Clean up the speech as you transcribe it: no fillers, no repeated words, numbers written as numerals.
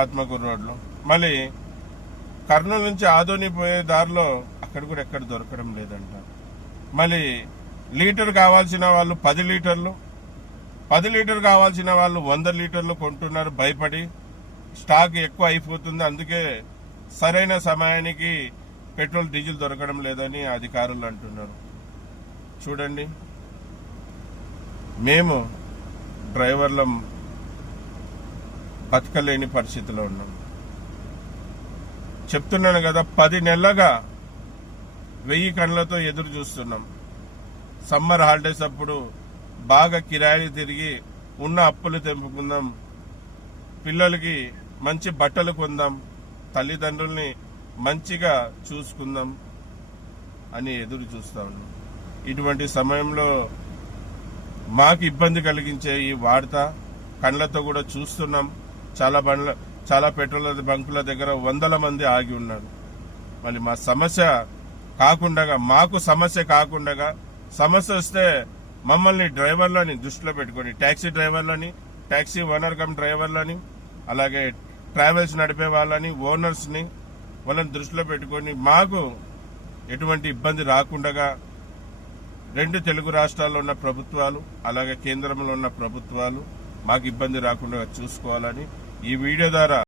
ఆత్మకూరు రోడ్లో. మళ్ళీ కర్నూలు నుంచి ఆదోని పోయే దారిలో అక్కడ కూడా ఎక్కడ దొరకడం లేదంట. మళ్ళీ లీటర్ కావాల్సిన వాళ్ళు 10 లీటర్లు, 10 లీటర్ కావాల్సిన వాళ్ళు 100 లీటర్లు కొంటున్నారు భయపడి. స్టాక్ ఎక్కువ అయిపోతుంది, అందుకే సరైన సమయానికి పెట్రోల్ డీజిల్ దొరకడం లేదని అధికారులు అంటున్నారు. చూడండి, మేము డ్రైవర్లం బతకలేని పరిస్థితిలో ఉన్నాం. చెప్తున్నాను కదా, 10 నెలలుగా 1000 కళ్ళతో ఎదురు చూస్తున్నాం. సమ్మర్ హాలిడేస్ అప్పుడు బాగా కిరాయిలు తిరిగి ఉన్న అప్పులు తెంపుకుందాం, పిల్లలకి మంచి బట్టలు కొందాం, తల్లిదండ్రుల్ని మంచిగా చూసుకుందాం అని ఎదురు చూస్తా ఉన్నాం. ఇటువంటి సమయంలో మాకు ఇబ్బంది కలిగించే ఈ వార్త కళ్ళతో కూడా చూస్తున్నాం. చాలా పెట్రోల్ బంకుల దగ్గర 100 మంది ఆగి ఉన్నారు. మళ్ళీ మా సమస్య కాకుండా, మాకు సమస్య కాకుండా, సమస్య వస్తే మమ్మల్ని డ్రైవర్లని దృష్టిలో పెట్టుకొని, ట్యాక్సీ డ్రైవర్లని, ట్యాక్సీ ఓనర్ కమ్ డ్రైవర్లని, అలాగే ట్రావెల్స్ నడిపే వాళ్ళని, ఓనర్స్ని, వాళ్ళని దృష్టిలో పెట్టుకొని మాకు ఎటువంటి ఇబ్బంది రాకుండా 2 తెలుగు రాష్ట్రాల్లో ఉన్న ప్రభుత్వాలు, అలాగే కేంద్రంలో ఉన్న ప్రభుత్వాలు మాకు ఇబ్బంది రాకుండా చూసుకోవాలని ఈ వీడియో ద్వారా